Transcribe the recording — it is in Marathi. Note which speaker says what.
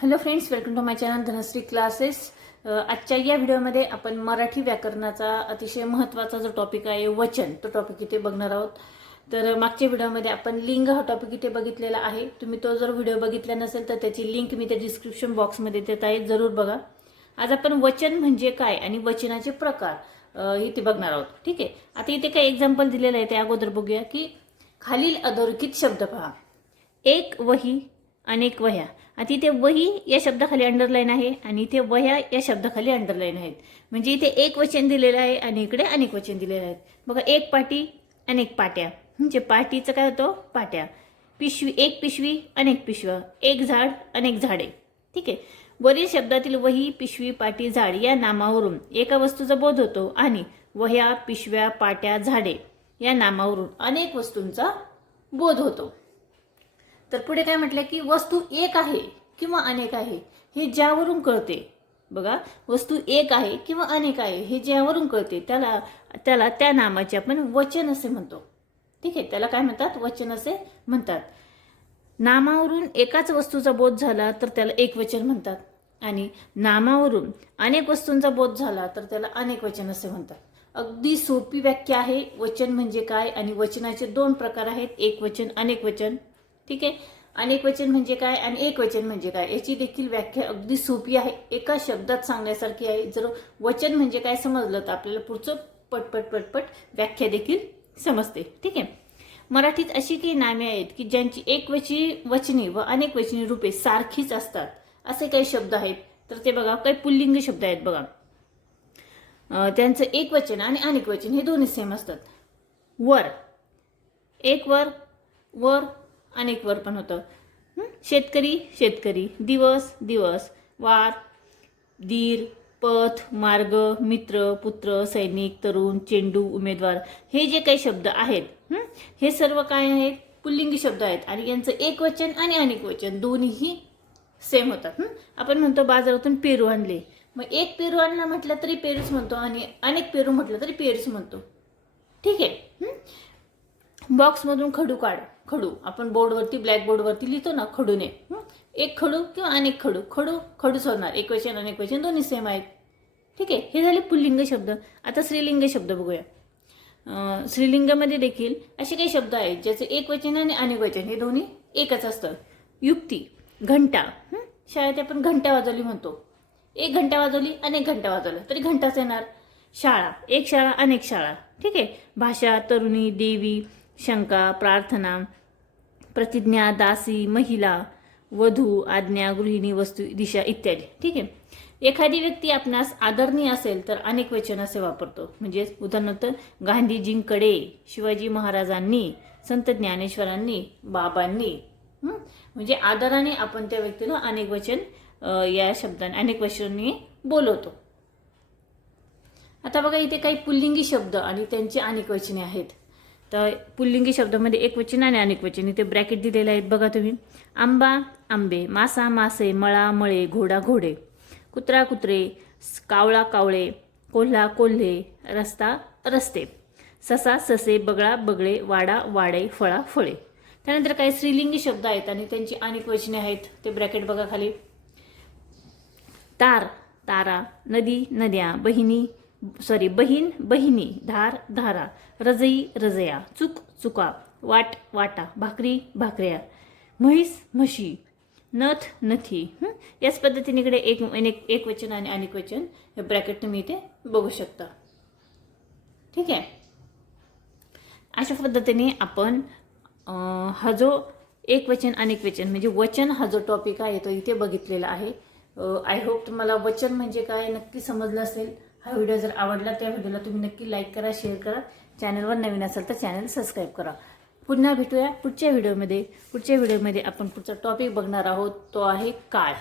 Speaker 1: Hello friends welcome to my channel Dhanashree classes आजच्या या व्हिडिओमध्ये आपण मराठी व्याकरणाचा अतिशय महत्त्वाचा जो टॉपिक आहे वचन तो टॉपिक इथे बघणार आहोत. तर मागच्या व्हिडिओमध्ये आपण लिंग हा टॉपिक इथे बघितलेला आहे. तुम्ही तो जर व्हिडिओ बघितला नसेल तर त्याची लिंक मी त्या डिस्क्रिप्शन बॉक्समध्ये देत आहे जरूर बघा. आज आपण वचन म्हणजे काय आणि वचनाचे प्रकार इथे बघणार आहोत. ठीक आहे? आता इथे काही एक्झाम्पल दिलेलं आहे ते अगोदर बघूया की खालील अधोरेखित शब्द पहा. एक वही अनेक वह्या. आता इथे वही या शब्दाखाली अंडरलाईन आहे आणि इथे वह्या या शब्दाखाली अंडरलाईन आहेत. म्हणजे इथे एक वचन दिलेलं आहे आणि इकडे अनेक वचन दिलेलं आहेत. बघा एक पाटी अनेक पाट्या. म्हणजे पाटीचं काय होतं? पाट्या. पिशवी एक पिशवी अनेक पिशव्या. एक झाड अनेक झाडे. ठीक आहे? वरील शब्दातील वही पिशवी पाटी झाड या नामावरून एका वस्तूचा बोध होतो आणि वह्या पिशव्या पाट्या झाडे या नामावरून अनेक वस्तूंचा बोध होतो. तर पुढे काय म्हटलं की वस्तू एक आहे किंवा अनेक आहे हे ज्यावरून कळते. बघा वस्तू एक आहे किंवा अनेक आहे हे ज्यावरून कळते त्याला त्याला त्या नामाचे आपण वचन असे म्हणतो. ठीक आहे? त्याला काय म्हणतात? वचन असे म्हणतात. नामावरून एकाच वस्तूचा बोध झाला तर त्याला एक वचन म्हणतात. आणि नामावरून अनेक वस्तूंचा बोध झाला तर त्याला अनेक वचन असे म्हणतात. अगदी सोपी व्याख्या आहे. वचन म्हणजे काय? आणि वचनाचे दोन प्रकार आहेत. एक वचन अनेक वचन. ठीक आहे? अनेक वचन म्हणजे काय आणि एक वचन म्हणजे काय? याची देखील व्याख्या अगदी सोपी आहे. एका शब्दात सांगण्यासारखी आहे. जर वचन म्हणजे काय समजलं तर आपल्याला पुढचं पटपट पटपट व्याख्या देखील समजते. ठीक आहे? मराठीत अशी काही नामे आहेत की ज्यांची एक वची वचनी व अनेक वचनी रूपे सारखीच असतात. असे काही शब्द आहेत. तर ते बघा काही पुल्लिंग शब्द आहेत बघा. त्यांचं एक वचन आणि अनेक वचन हे दोन्ही सेम असतात. वर. एक वर वर अनेक वर पण होतं. शेतकरी शेतकरी. दिवस दिवस. वार दीर पथ मार्ग मित्र पुत्र सैनिक तरुण चेंडू उमेदवार. हे जे काही शब्द आहेत हे? सर्व काय आहेत? पुल्लिंगी शब्द आहेत. आणि यांचं एक वचन आणि अनेक वचन दोन्हीही सेम होतात आपण म्हणतो बाजारातून पेरू आणले. मग एक पेरू आणला म्हटलं तरी पेरूच म्हणतो आणि अनेक पेरू म्हटलं तरी पेरूच म्हणतो. ठीक आहे बॉक्समधून खडू काढ. खडू. आपण बोर्डवरती ब्लॅक बोर्डवरती लिहितो ना खडूने. एक खडू किंवा अनेक खडू. खडू खडूच होणार एक वचन अनेक वचन दोन्ही सेम आहेत. ठीक आहे? हे झाले पुल्लिंग शब्द. आता स्त्रीलिंग शब्द बघूया. स्त्रीलिंगामध्ये देखील असे काही शब्द आहेत ज्याचे एक वचन आणि अनेक वचन. हे दोन्ही एकच असतं. युक्ती घंटा. शाळेत आपण घंटा वाजवली म्हणतो. एक घंटा वाजवली अनेक घंटा वाजवल्या तरी घंटाच येणार. शाळा. एक शाळा अनेक शाळा. ठीक आहे? भाषा तरुणी देवी शंका प्रार्थना प्रतिज्ञा दासी महिला वधू आज्ञा गृहिणी वस्तू दिशा इत्यादी. ठीक आहे? एखादी व्यक्ती आपणास आदरणीय असेल तर अनेक वचन असे वापरतो. म्हणजे उदाहरणार्थ गांधीजींकडे शिवाजी महाराजांनी संत ज्ञानेश्वरांनी बाबांनी म्हणजे आदराने आपण त्या व्यक्तीला अनेक वचन या शब्दाने अनेक वचनांनी बोलवतो. आता बघा इथे काही पुल्लिंगी शब्द आणि त्यांची अनेक वचने आहेत. तर पुल्लिंगी शब्दामध्ये एक वचन आणि अनेक वचन. इथे ब्रॅकेट दिलेले आहेत बघा तुम्ही. आंबा आंबे मासा मासे मळा मळे घोडा घोडे. कुत्रा कुत्रे कावळा कावळे कोल्हा कोल्हे रस्ता रस्ते. ससा ससे बगळा बगळे वाडा वाडे फळा फळे. त्यानंतर काही स्त्रीलिंगी शब्द आहेत आणि त्यांची अनेक वचने आहेत. ते ब्रॅकेट बघा खाली. तार तारा नदी नद्या बहिणी सॉरी बहीण बहिणी धार धारा रजई रजया चूक चुका वाट वाटा भाकरी भाकऱ्या म्हैस म्हशी नथ नथी याच पद्धतीने इकडे एक अनेक एक वचन आणि अनेक वचन हे ब्रॅकेट तुम्ही इथे बघू शकता. ठीक आहे? अशा पद्धतीने आपण हा जो एक वचन अनेक वचन म्हणजे वचन हा जो टॉपिक आहे तो इथे बघितलेला आहे. आय होप तुम्हाला वचन म्हणजे काय नक्की समजलं असेल. हा व्हिडिओ जर आवडला त्या व्हिडिओला तुम्ही नक्की लाईक करा शेअर करा. चॅनलवर नवीन असेल तर चॅनल सबस्क्राईब करा. पुन्हा भेटूया पुढच्या व्हिडिओमध्ये. पुढच्या व्हिडिओमध्ये आपण पुढचा टॉपिक बघणार आहोत. तो आहे काळ.